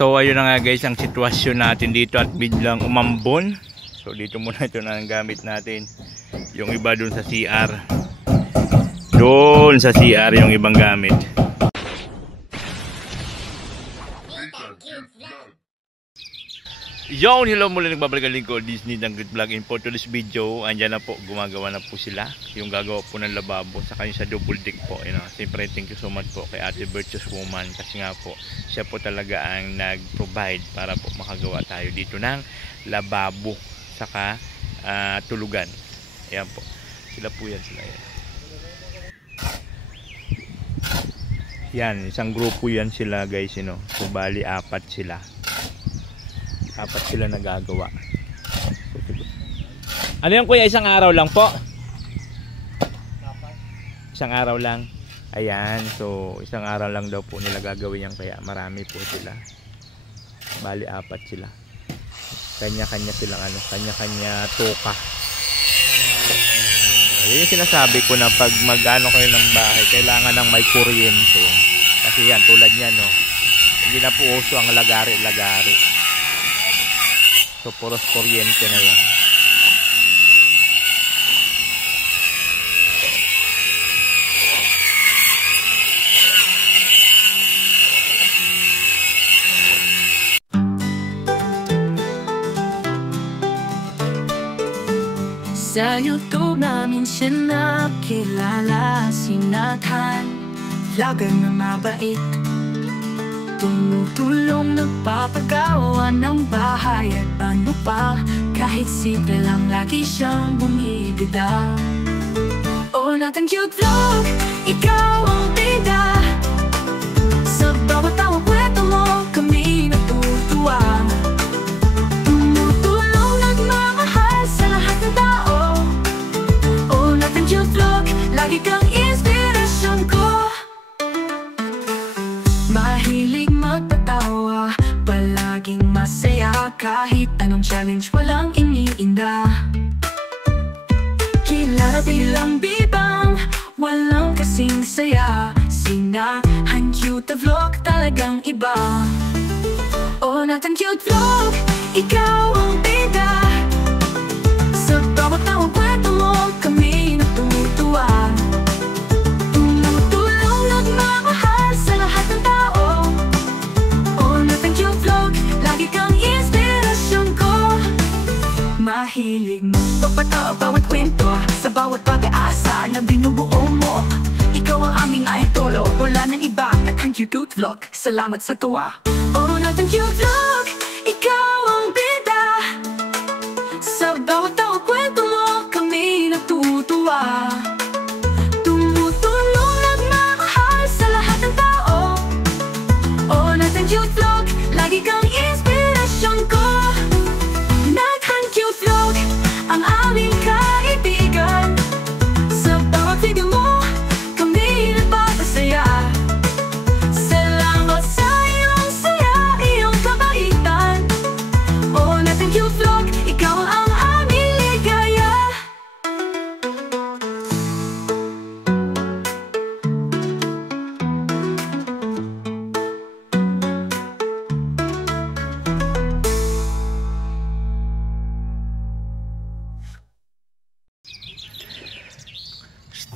So ayun na nga guys ang sitwasyon natin dito at biglang umambon. So dito muna ito na ang gamit natin. Yung iba dun sa CR. Doon sa CR yung ibang gamit. Yo, hello muli, nagbabalik ang lingkod Disney ng Great Vlog. In for today's video, andyan na po, gumagawa na po sila. Yung gagawa po ng lababo sa kanya sa double deck po, you know. Siyempre thank you so much po kay Ate Virtuous Woman, kasi nga po siya po talaga ang nag-provide para po makagawa tayo dito ng lababo saka tulugan. Ayan po, sila po yan, sila yan. Yan, isang grupo yan sila guys, you know. So bali apat sila nagagawa. Ano yung kuya, isang araw lang po? Isang araw lang. Ayan, so isang araw lang daw po nila gagawin yan, kaya marami po sila. Bali apat sila. Kanya-kanya silang kanya-kanya toka. Yun yung sinasabi ko na pag mag-ano kayo ng bahay, kailangan ng may kuryente. Kasi yan, tulad yan, no. Hindi na po uso ang lagari-lagari. So puros kuryente na yan. Sa YouTube namin siya nakilala, si Nathan, vlogger na mabait, tumutulong, nagpapagawa ng bahay at ano pa. Kahit simple lang, lagi siyang bumibida. Oh, Nathan Cute Vlog, ikaw ang bida. Sa bawat tawang kwento mo, kami natutuwa. Tumutulong, nagmamahal sa lahat ng tao. Oh, Nathan Cute Vlog, lagi kang inspirasyon ko. Mahilig magpatawa, palaging masaya. Kahit anong challenge, walang iniinda. Kilala bilang bibang, walang kasing saya. Sinahan Cute Vlog, talagang iba. Oh, Nathan Cute Vlog, ikaw ang bida. Sa bawat tawang kwento mo, kami natutuwa. Tumutulong, nagmamahal sa lahat ng tao. Oh, Nathan Cute Vlog, lagi kang inspirasyon ko. Mahilig mo magpatawa bawat kwento, sa bawat pag-aasa na binubuo mo. Ikaw ang aming idolo, wala nang iba. Nathan Cute Vlog, salamat sa tuwa. Oh, Nathan Cute Vlog, ikaw ang bida. Sa bawat tawang kwento mo, kami natutuwa. Tumutulong, nagmamahal sa lahat ng tao. Oh, Nathan Cute Vlog, lagi kang inspirasyon ko. Nathan Cute Vlog, ang aming kaibigan. Sa bawat video mo, kami nagpapasaya. Salamat sa iyong saya, iyong kabaitan. Oh, Nathan Cute Vlog, ikaw ang aming ligaya.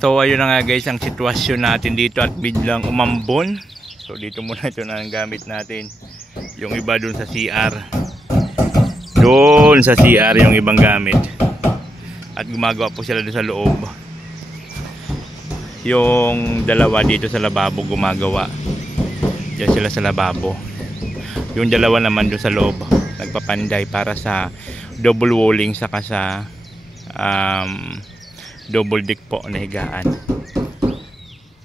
So ayun na nga guys ang sitwasyon natin dito at biglang umambon. So dito muna ito na ang gamit natin. Yung iba dun sa CR. Doon sa CR yung ibang gamit. At gumagawa po sila dun sa loob. Yung dalawa dito sa lababo gumagawa. Diyan sila sa lababo. Yung dalawa naman dun sa loob nagpapanday para sa double walling saka sa double deck po na higaan.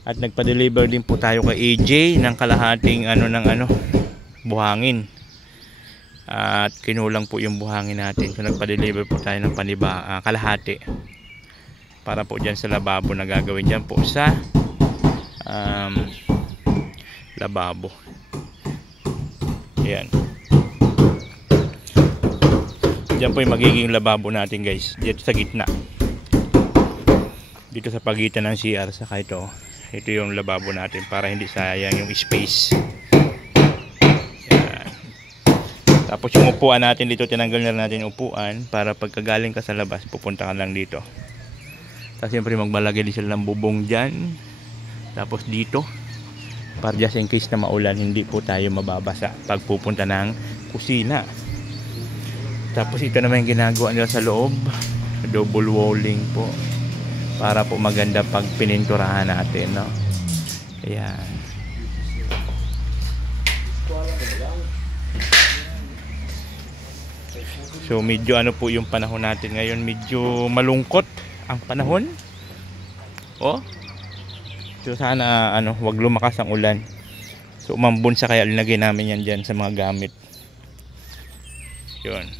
At nagpa-deliver din po tayo kay AJ ng kalahating buhangin. At kinulang po yung buhangin natin. So nagpa-deliver po tayo ng kalahati. Para po dyan sa lababo na gagawin dyan po sa lababo. Ayan. Dyan po yung magiging lababo natin guys. Dito sa gitna. Dito sa pagitan ng CR saka ito yung lababo natin para hindi sayang yung space. Yan. Tapos yung upuan natin dito, tinanggal na natin yung upuan para pagkagaling ka sa labas, pupunta ka lang dito. Tapos siyempre magbalagay din sila ng bubong dyan. Tapos dito, para just in case na maulan, hindi po tayo mababasa pag pupunta ng kusina. Tapos ito naman yung ginagawa nila sa loob, double walling po, para po maganda pag pininturahan natin, no? Ayan. So medyo ano po yung panahon natin ngayon, medyo malungkot ang panahon. Oh. So sana ano, wag lumakas ang ulan. So umambon sa kaya linagay namin yan diyan sa mga gamit. 'Yun.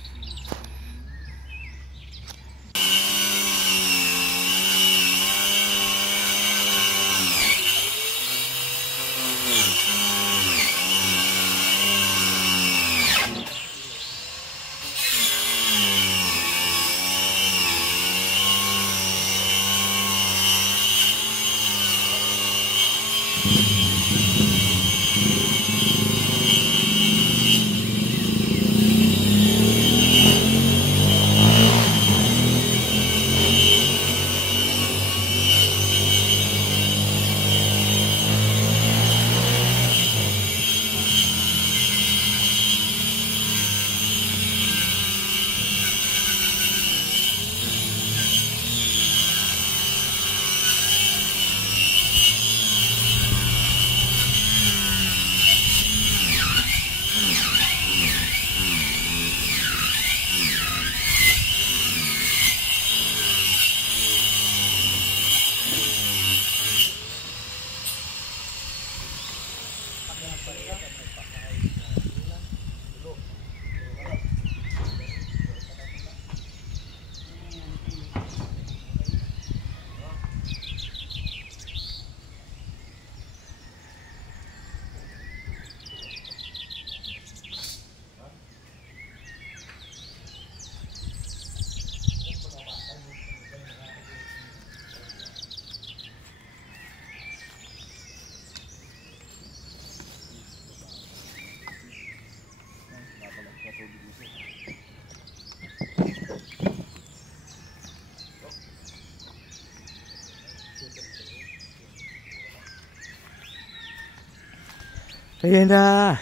Ayan na.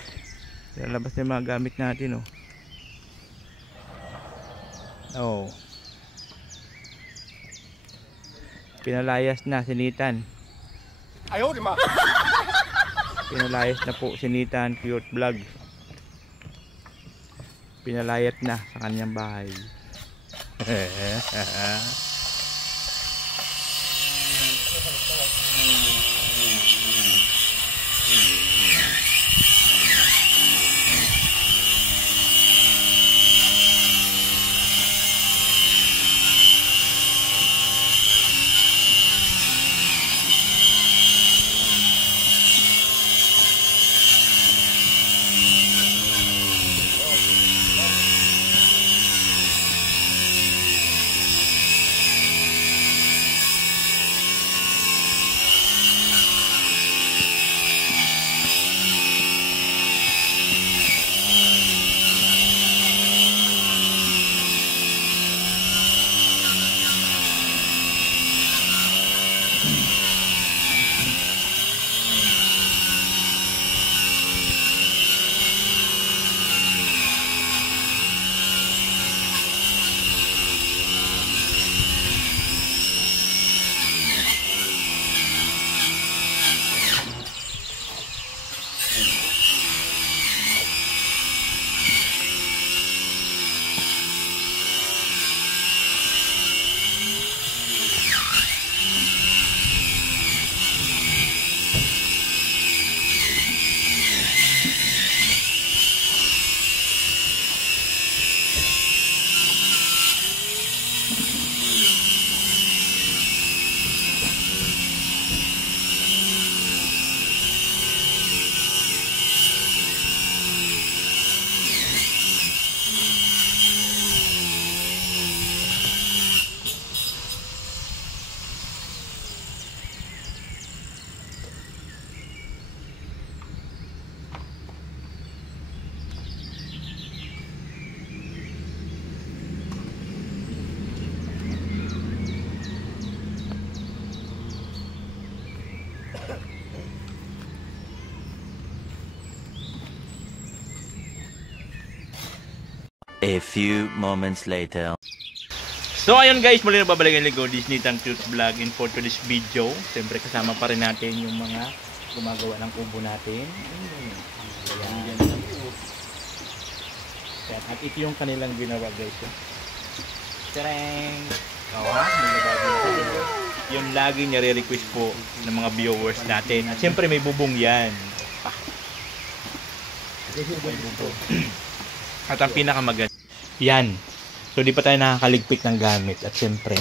Lalabas na yung mga gamit natin, oh. Oh. Pinalayas na, sinitan. Ayaw, di ma. Pinalayas na po, sinitan, cute vlog. Pinalayat na sa kanyang bahay. A few moments later. So ayun guys, muli na babalikan ko Disney Tang Cute Vlog in for today's video. Siyempre kasama pa rin natin yung mga gumagawa ng kubo natin. Ayan. At ito yung kanilang ginawa guys. Tarang! Yung lagi niya re-request po ng mga viewers natin. At siyempre may bubong yan. May bubong. At ang pinakamaganda. Yan. So di pa tayo nakakaligpit ng gamit. At siyempre,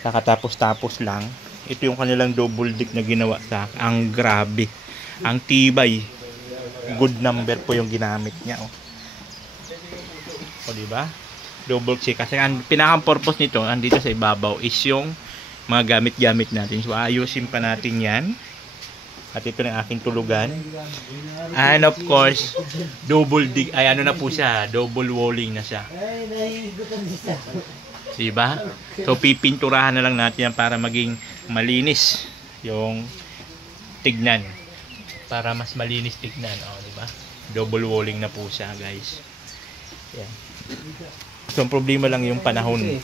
kakatapos-tapos lang. Ito yung kanilang double deck na ginawa sa akin. Ang grabe. Ang tibay. Good number po yung ginamit niya. O diba? Double check. Kasi ang pinaka-purpose nito, andito sa ibabaw, is yung mga gamit-gamit natin. So ayusin pa natin yan. At ito na aking tulugan. And of course, double dig, ay ano na po siya, double walling na siya. Diba? So pipinturahan na lang natin yan para maging malinis yung tignan. Para mas malinis tignan. O, diba? Double walling na po siya, guys. Yan. So ang problema lang yung panahon.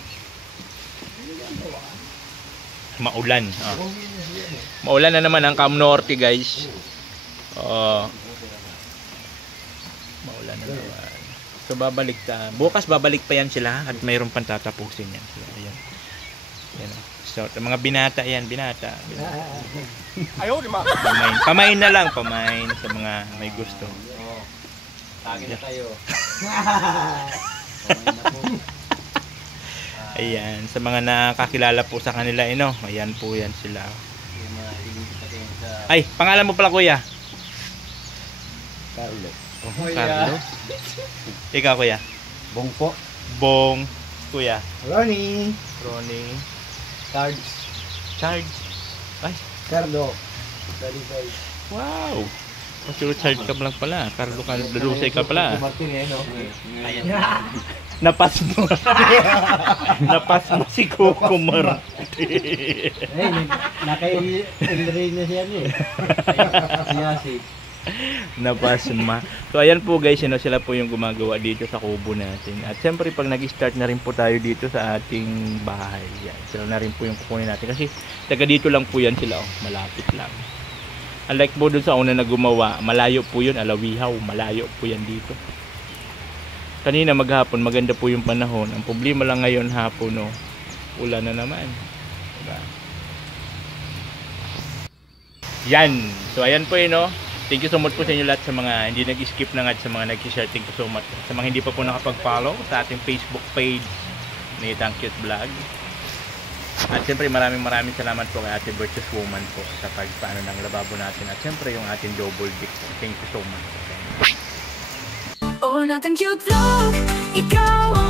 Maulan. Maulan na naman ang Cam Norte guys. Maulan na naman. So babalik ta. Bukas babalik pa yan sila at mayroon pang tatapusin yan. So, ayan. Yan. So mga binata yan, binata. Ayaw, di ma. Pamain na lang, pamain sa mga may gusto. Tagi na tayo. Ayan, sa mga nakakilala po sa kanila, ayan po yan sila. Ay, pangalan mo pala kuya? Carlo. Oh, Carlo. Ikaw kuya? Bong po. Bong. Kuya? Ronnie. Ronnie. Charge. Charge. Ay, Carlo. wow. Puro charge ka lang pala. Carlo ka, Lusay ka pala. Martin eh, no? Napas mo. Napas mo si Coco Martin. Naka-enroll na siya eh. Siyasi. Napas ma. So ayan po guys, sila po yung gumagawa dito sa kubo natin. At siyempre pag nag-start na rin po tayo dito sa ating bahay. Yan, sila na rin po yung kukunin natin. Kasi taga dito lang po yan sila. Malapit lang. Unlike po dun sa una na gumawa, malayo po yun, Alawihaw. Malayo po yan dito. Kanina maghapon, maganda po yung panahon. Ang problema lang ngayon hapon, ulan na naman. Diba? Yan. So ayan po yun, Thank you so much po sa inyo lahat sa mga hindi nag-skip na at sa mga nag-share. Thank you so much. Sa mga hindi pa po nakapag-follow sa ating Facebook page ni Tang Cute Vlog. At siyempre maraming salamat po kay Ate Virtuous Woman po sa pagpaano ng lababo natin. At siyempre yung ating double deck. Thank you so much. Oh, Natang Cute Vlog, ikaw ang